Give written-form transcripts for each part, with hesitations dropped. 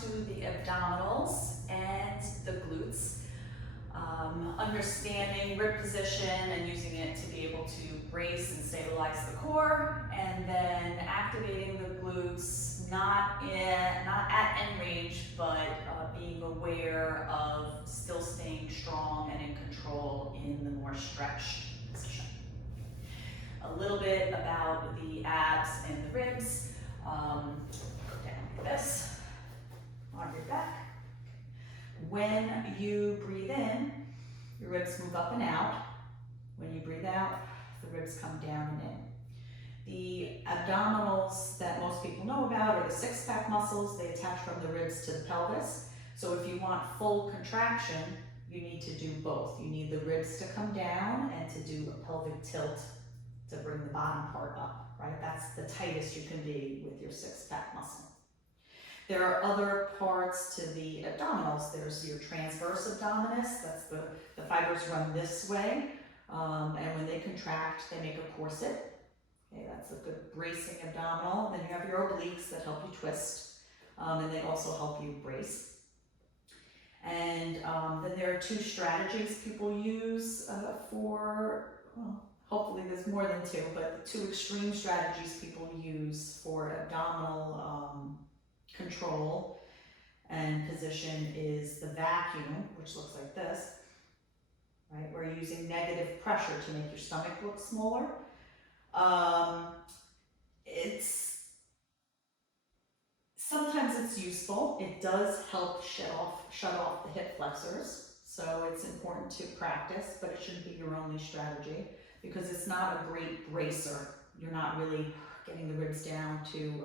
to the abdominals and the glutes. Understanding rib position and using it to be able to brace and stabilize the core, and then activating the glutes, not at end range, but being aware of still staying strong and in control in the more stretched position. A little bit about the abs and the ribs. Down like this, on your back. When you breathe in, your ribs move up and out. When you breathe out, the ribs come down and in. The abdominals that most people know about are the six-pack muscles. They attach from the ribs to the pelvis. So if you want full contraction, you need to do both. You need the ribs to come down and to do a pelvic tilt to bring the bottom part up, right? That's the tightest you can be with your six-pack muscle. There are other parts to the abdominals. There's your transverse abdominis. That's the fibers run this way. And when they contract, they make a corset. Okay, that's a good bracing abdominal. Then you have your obliques that help you twist. And they also help you brace. And then there are two strategies people use for, well, hopefully there's more than two, but the two extreme strategies people use for abdominal control and position is the vacuum, which looks like this, right? We're using negative pressure to make your stomach look smaller. Sometimes it's useful. It does help shut off the hip flexors. So it's important to practice, but it shouldn't be your only strategy because it's not a great bracer. You're not really getting the ribs down to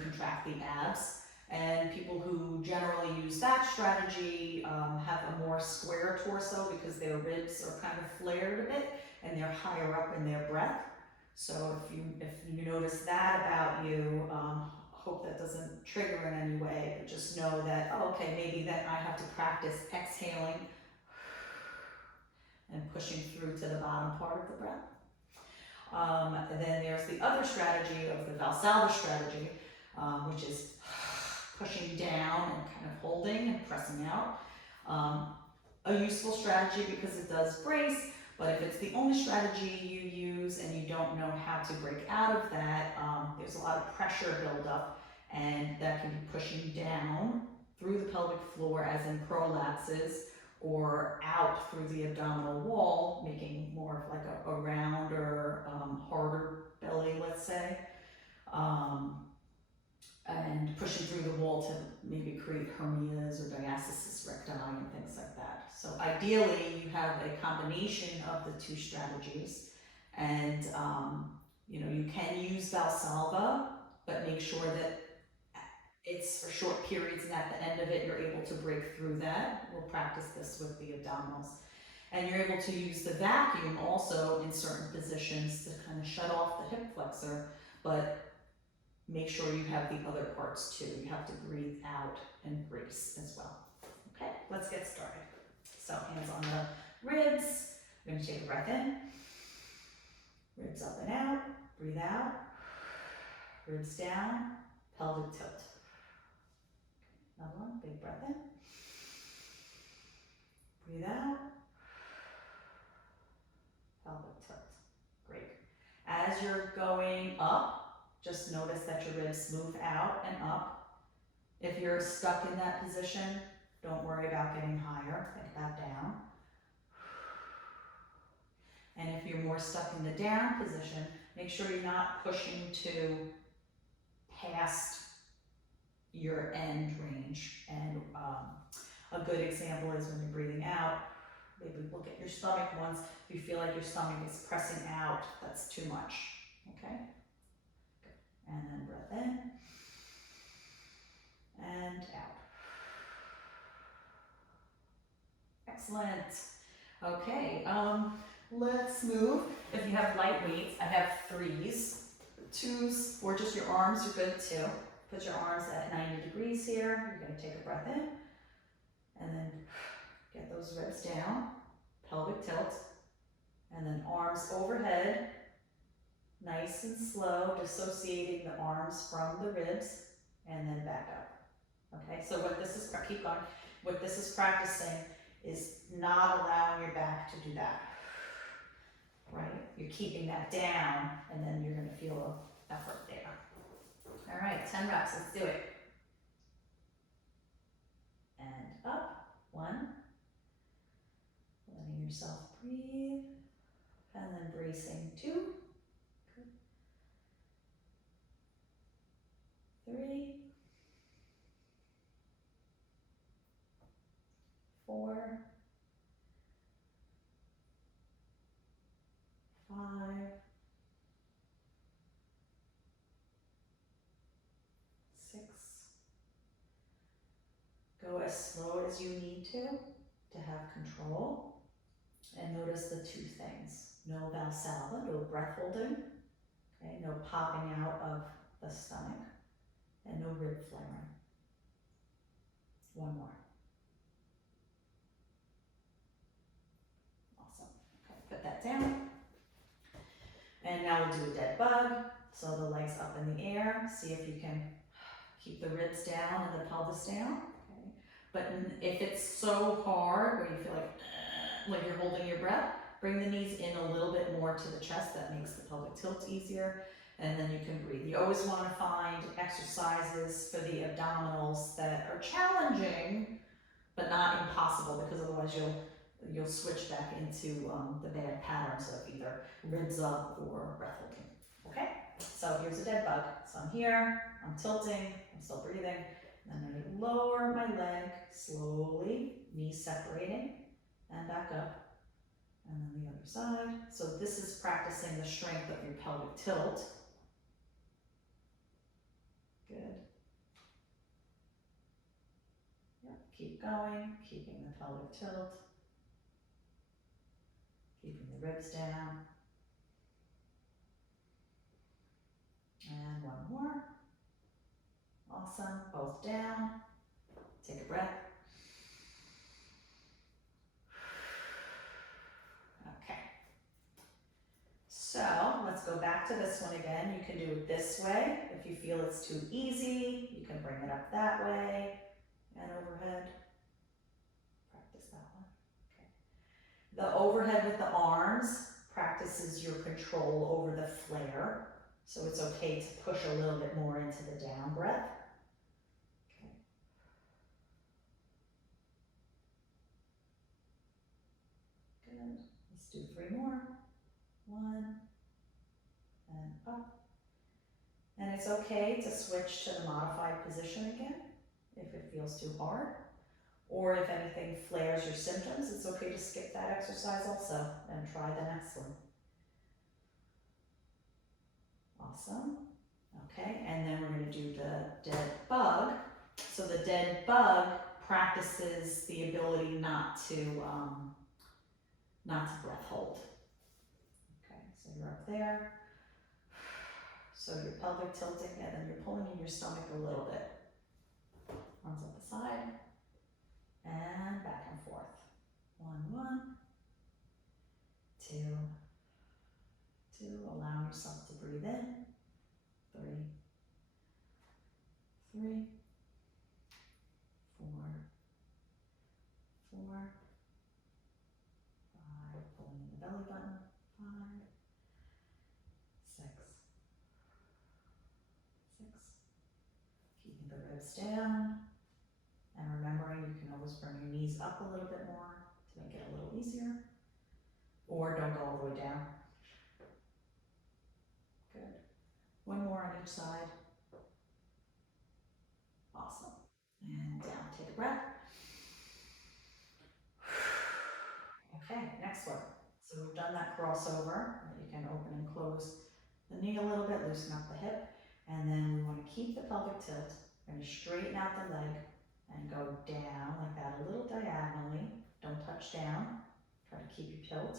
contract the abs. And people who generally use that strategy have a more square torso because their ribs are kind of flared a bit and they're higher up in their breath. So if you notice that about you, hope that doesn't trigger in any way, but just know that, oh, okay, maybe then I have to practice exhaling and pushing through to the bottom part of the breath. Then there's the other strategy of the Valsalva Strategy, which is pushing down and kind of holding and pressing out. A useful strategy because it does brace, but if it's the only strategy you use and you don't know how to break out of that, there's a lot of pressure buildup, and that can be pushing down through the pelvic floor as in prolapses, or out through the abdominal wall, making more of like a rounder, harder belly, let's say, and pushing through the wall to maybe create hernias or diastasis recti and things like that. So ideally, you have a combination of the two strategies, and you can use Valsalva, but make sure that it's for short periods, and at the end of it, you're able to break through that. We'll practice this with the abdominals. And you're able to use the vacuum also in certain positions to kind of shut off the hip flexor, but make sure you have the other parts too. You have to breathe out and brace as well. Okay, let's get started. So hands on the ribs. We're going to take a breath in. Ribs up and out. Breathe out. Ribs down. Pelvic tilt. Another one, big breath in. Breathe out. Pelvic tilt. Great. As you're going up, just notice that your ribs move out and up. If you're stuck in that position, don't worry about getting higher. Think about down. And if you're more stuck in the down position, make sure you're not pushing to past your end range. And a good example is when you're breathing out, maybe look at your stomach once. If you feel like your stomach is pressing out, that's too much, okay? Good. And then breath in and out. Excellent. Okay, let's move. If you have light weights, I have 3s. 2s, or just your arms are good too. Put your arms at 90 degrees here. You're going to take a breath in and then get those ribs down, pelvic tilt, and then arms overhead, nice and slow, dissociating the arms from the ribs, and then back up. Okay, so what this is, keep going, what this is practicing is not allowing your back to do that, right? You're keeping that down, and then you're gonna feel effort there. All right, 10 reps, let's do it. And up, 1. Letting yourself breathe, and then bracing 2. Good. 3. 4. 5. 6. Go as slow as you need to have control. And notice the 2 things. No Valsalva, no breath holding, okay? No popping out of the stomach, and no rib flaring. 1 more. Awesome. Okay, put that down. And now we'll do a dead bug. So the legs up in the air. See if you can keep the ribs down and the pelvis down. Okay. But if it's so hard where you feel like you're holding your breath, bring the knees in a little bit more to the chest. That makes the pelvic tilt easier. And then you can breathe. You always want to find exercises for the abdominals that are challenging, but not impossible, because otherwise you'll switch back into the bad patterns of either ribs up or breath holding. Okay, so here's a dead bug. So I'm here, I'm tilting, I'm still breathing. And then I lower my leg slowly, knees separating, and back up. And then the other side. So this is practicing the strength of your pelvic tilt. Good. Yep. Keep going, keeping the pelvic tilt. Keeping the ribs down. And 1 more. Awesome. Both down. Take a breath. Okay. So let's go back to this one again. You can do it this way. If you feel it's too easy, you can bring it up that way and overhead. Practice that one. Okay. The overhead with the arms practices your control over the flare. So it's okay to push a little bit more into the down breath. Okay. Good. Let's do 3 more. 1, and up. And it's okay to switch to the modified position again if it feels too hard. Or if anything flares your symptoms, it's okay to skip that exercise also and try the next one. Awesome. Okay, and then we're going to do the dead bug. So the dead bug practices the ability not to breath hold. Okay, so you're up there. So you're pelvic tilting, and then you're pulling in your stomach a little bit. Arms up the side, and back and forth. 1, 2, 2. Allow yourself to breathe in. 3, 3, 4, 4, 5. Pulling in the belly button. 5, 6, 6. Keeping the ribs down. And remembering you can always bring your knees up a little bit more to make it a little easier. Or don't go all the way down. Good. 1 more on each side. Awesome. And down, take a breath. Okay, next one. So we've done that crossover. You can open and close the knee a little bit, loosen up the hip. And then we want to keep the pelvic tilt. We're going to straighten out the leg and go down like that, a little diagonally. Don't touch down. Try to keep your tilt.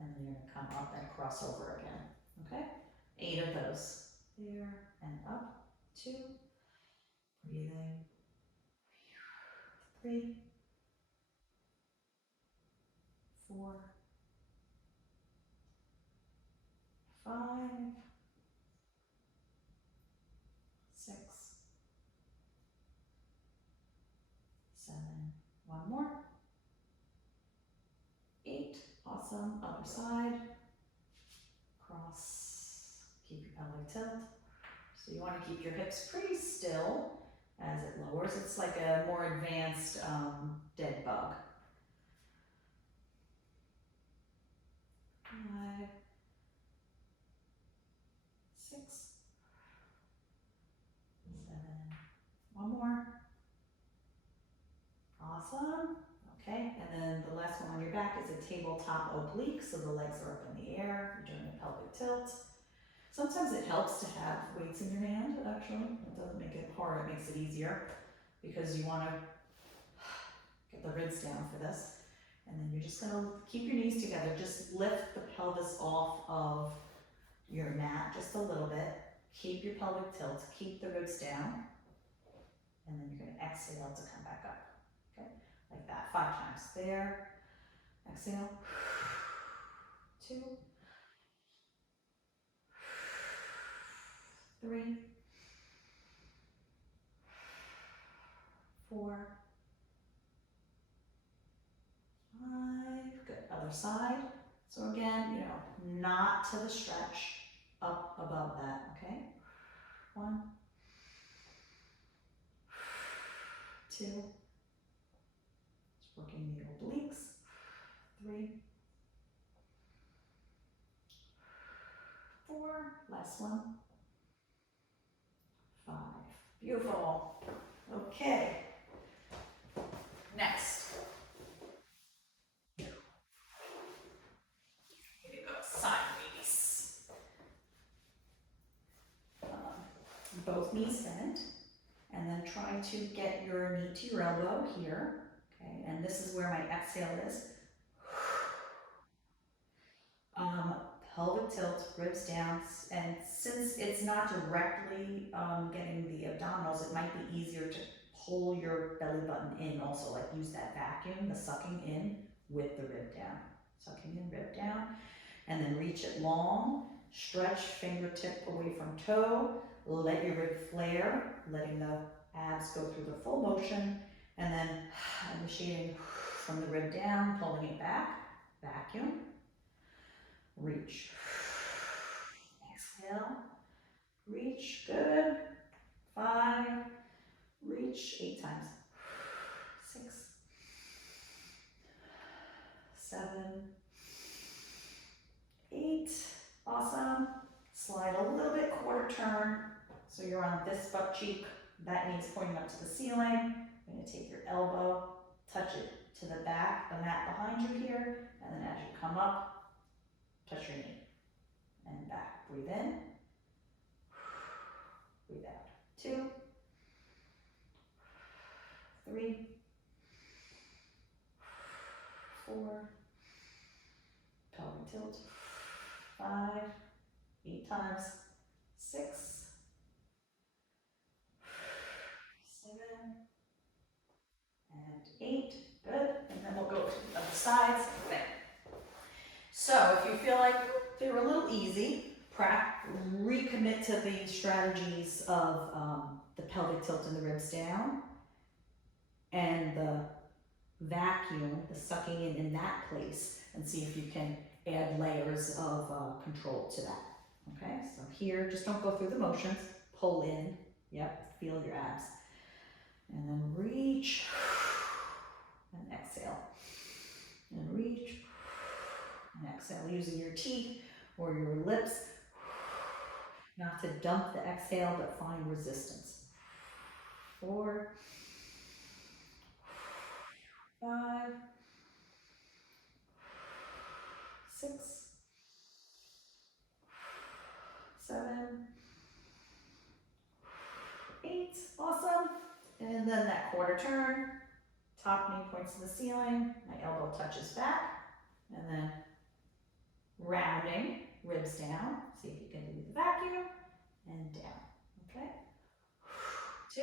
And then you're going to come up and cross over again. Okay? 8 of those. There and up. 2. Breathing. 3. 4. 5. 6. Awesome. Other side. Cross. Keep your pelvic tilt. So you want to keep your hips pretty still as it lowers. It's like a more advanced dead bug. 5, 6, 7. One more. Awesome. Okay, and then the last one on your back is a tabletop oblique, so the legs are up in the air. You're doing a pelvic tilt. Sometimes it helps to have weights in your hand, actually. It doesn't make it hard, it makes it easier because you want to get the ribs down for this. And then you're just going to keep your knees together. Just lift the pelvis off of your mat just a little bit. Keep your pelvic tilt, keep the ribs down. And then you're going to exhale to come back up. Okay, like that, 5 times. There, exhale. 2, 3, 4, 5. Good. Other side. So again, not to the stretch, up above that. Okay. 1, 2. Just working the obliques. 3, 4. Last one. 5. Beautiful. Okay. Next. Here you go. Side release. Both knees bent. And then try to get your knee to your elbow here. Okay. And this is where my exhale is. Pelvic tilt, ribs down, and since it's not directly getting the abdominals, it might be easier to pull your belly button in also, like use that vacuum, the sucking in with the rib down. Sucking in, rib down, and then reach it long, stretch fingertip away from toe, let your rib flare, letting the abs go through the full motion, and then initiating from the rib down, pulling it back, vacuum. Reach. Exhale. Reach. Good. 5. Reach. 8 times. 6. 7. 8. Awesome. Slide a little bit, quarter turn. So you're on this butt cheek. That knee's pointing up to the ceiling. You're going to take your elbow, touch it to the back, the mat behind you here, and then as you come up, touch your knee and back. Breathe in. Breathe out. 2, 3, 4. Pelvic tilt. 5. 8 times. 6. 7. And 8. Good. And then we'll go to the other sides. Okay. So if you feel like they were a little easy, recommit to the strategies of the pelvic tilt and the ribs down, and the vacuum, the sucking in that place, and see if you can add layers of control to that. Okay, so here, just don't go through the motions, pull in, yep, feel your abs, and then reach, and exhale, and reach, and exhale, using your teeth or your lips, not to dump the exhale, but find resistance. 4, 5, 6, 7, 8, awesome. And then that quarter turn, top knee points to the ceiling, my elbow touches back, and then rounding, ribs down. See if you can do the vacuum, and down, okay? 2,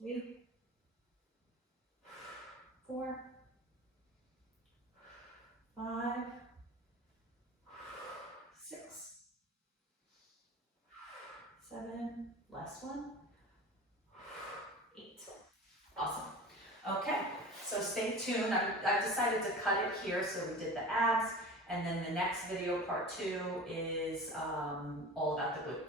3, 4, 5, 6, 7, last one, 8. Awesome. Okay, so stay stay tuned. I've decided to cut it here, so we did the abs, and then the next video, part 2, is all about the glute.